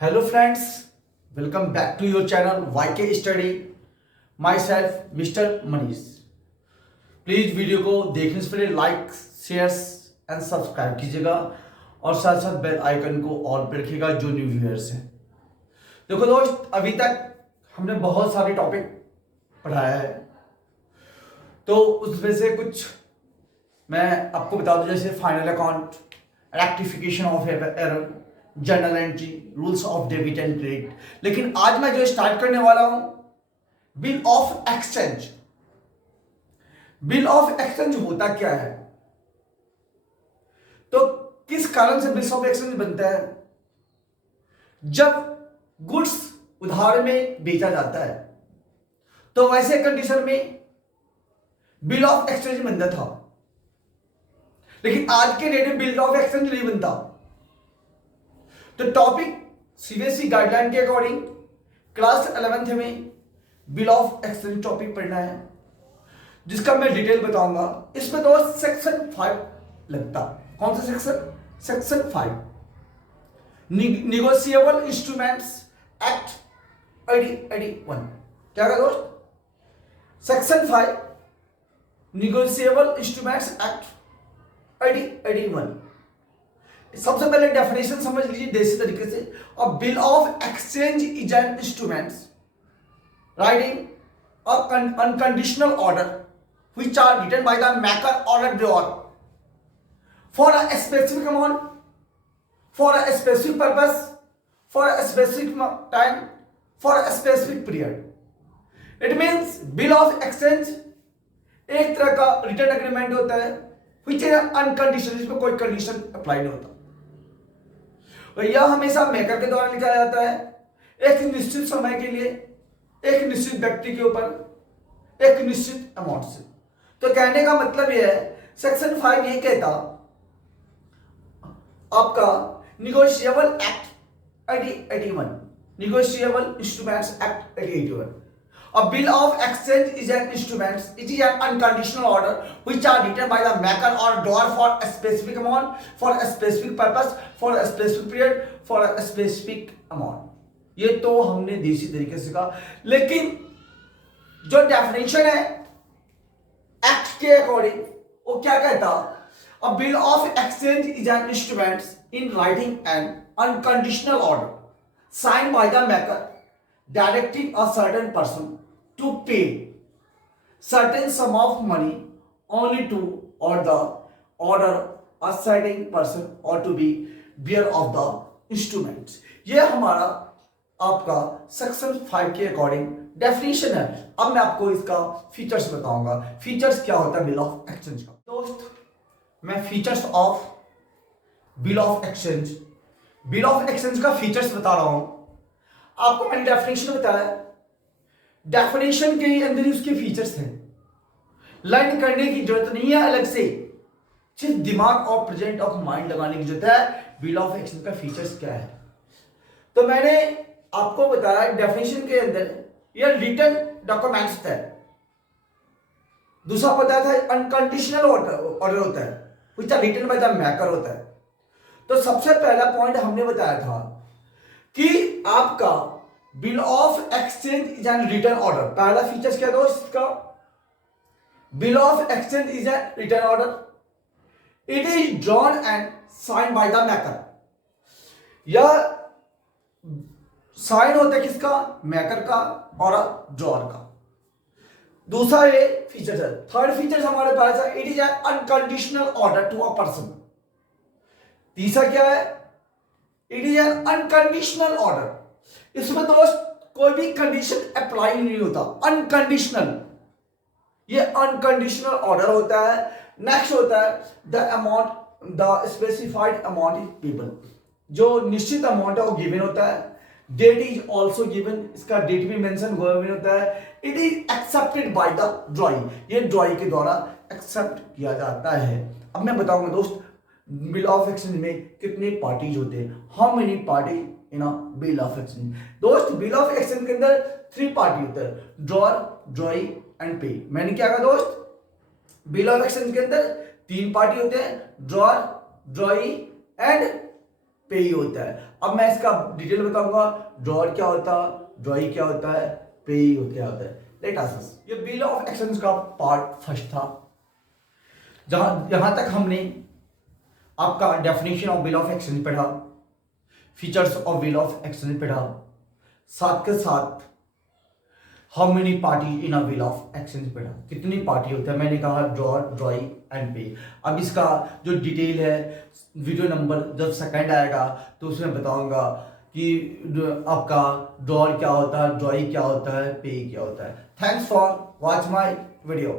Hello friends, welcome back to your channel YK Study. Myself Mr. Manish. Please video को देखने से पहले like share and subscribe कीजिएगा और साथ साथ बेल आइकन को ऑल पे रखिएगा जो न्यू व्यूअर्स हैं। देखो दोस्त, अभी तक हमने बहुत सारे टॉपिक पढ़ाया है, तो उसमें से कुछ मैं आपको बता दूं, जैसे final account, rectification of error, journal entry, rules of debit and credit. लेकिन आज मैं जो स्टार्ट करने वाला हूं, bill of exchange. Bill of exchange होता क्या है, तो किस कारण से बिल्स ऑफ एक्सचेंज बनता है? जब गुड्स उधार में बेचा जाता है तो वैसे कंडीशन में बिल ऑफ एक्सचेंज बनता था, लेकिन आज के डेट में बिल ऑफ एक्सचेंज नहीं बनता। तो टॉपिक सीबीएसई गाइडलाइन के अकॉर्डिंग क्लास 11th में बिल ऑफ एक्सचेंज टॉपिक पढ़ना है, जिसका मैं डिटेल बताऊंगा। इसमें तो सेक्शन 5 लगता। कौन सा section? Section 5, negotiable instruments act 81। क्या कहा दोस्त? Section 5 negotiable instruments act 81। सबसे पहले डेफिनेशन समझ लीजिए देसी तरीके से। अ bill of exchange is N instruments writing unconditional order which are written by the maker or a drawer for a specific amount, for a specific purpose, for a specific time, for a specific period. It means bill of exchange एक तरह का return agreement होता है which is unconditional, जिसमें कोई condition apply नहीं होता, और यह हमेशा मेकर के द्वारा लिखा जाता है एक निश्चित समय के लिए, एक निश्चित व्यक्ति के ऊपर, एक निश्चित अमाउंट से। तो कहने का मतलब यह है, सेक्शन 5 ये कहता आपका negotiable act 81, negotiable instruments act 81। A bill of exchange is an instrument. It is an unconditional order which are written by the maker or drawer for a specific amount, for a specific purpose, for a specific period, for a specific amount. ये तो हमने देसी तरीके से कहा, लेकिन जो definition है एक्ट के अकॉर्डिंग वो क्या कहता? A bill of exchange is an instrument in writing an unconditional order sign by the maker directing a certain person to pay certain sum of money only to or the order a certain person or to be bearer of the instrument. ये हमारा आपका section 5 के according definition है। अब मैं आपको इसका features बताऊंगा। फीचर्स क्या होता है बिल ऑफ एक्सचेंज का? दोस्त, मैं features of bill of exchange, bill of exchange का फीचर्स बता रहा हूं। आपको मैंने डेफिनेशन बताया, डेफिनेशन के अंदर ही उसके फीचर्स हैं, लर्न करने की जरूरत नहीं है अलग से, सिर्फ दिमाग और प्रेजेंट ऑफ माइंड लगाने की जरूरत है। बिल ऑफ एक्सचेंज का फीचर्स क्या है, तो मैंने आपको बताया डेफिनेशन के अंदर यह रिटर्न डॉक्यूमेंट्स होता है। दूसरा बताया था अनकंडीशनल ऑर्डर होता है which are written by the maker होता है। तो सबसे पहला पॉइंट हमने बताया था कि आपका bill of exchange is an written order. पहला फीचर्स क्या दोस्त इसका? Bill of exchange is an written order, it is drawn and sign by the maker. यह साइन होता है किसका? मेकर का और ड्रॉअर का। दूसरा ये फीचर है। थर्ड फीचर हमारे पास है, it is an unconditional order to a person. तीसरा क्या है? It is an unconditional order. इसमें दोस्त कोई भी कंडीशन अप्लाई नहीं होता, अनकंडीशनल। ये अनकंडीशनल ऑर्डर होता है। नेक्स्ट होता है the amount, the specified amount is payable. जो निश्चित अमाउंट है वो गिवन होता है। डेट इज ऑल्सो गिवन, इसका डेट भी मेंशन गिवन होता है। It is accepted by the ड्रॉई, ये ड्रॉई के द्वारा एक्सेप्ट किया जाता है। अब मैं बताऊंगा दोस्त बिल ऑफ एक्सचेंज में कितने पार्टीज होते हैं, how many party in a bill of exchange. दोस्त बिल ऑफ एक्सचेंज के अंदर 3 पार्टी होता है, ड्रॉअर, ड्रॉई एंड पे। मैंने क्या कहा दोस्त? बिल ऑफ एक्सचेंज के अंदर 3 पार्टी होते हैं, ड्रॉअर, ड्रॉई एंड पे ही होता है। अब मैं इसका डिटेल बताऊंगा, ड्रॉअर क्या होता है, ड्रॉई क्या होता है, पेई क्या होता है। लेट अस, ये बिल ऑफ एक्सचेंज का पार्ट फर्स्ट था, यहां तक हमने आपका definition of bill of exchange पढ़ा, features of bill of exchange पढ़ा, साथ के साथ how many party in a bill of exchange पढ़ा, कितनी पार्टी होता है, मैंने कहा ड्रॉअर, ड्रॉई एंड पे। अब इसका जो डिटेल है वीडियो नंबर जब सेकंड आएगा तो उसमें बताऊंगा कि आपका ड्रॉअर क्या होता है, ड्रॉई क्या होता है, पे क्या होता है। Thanks for watch my video.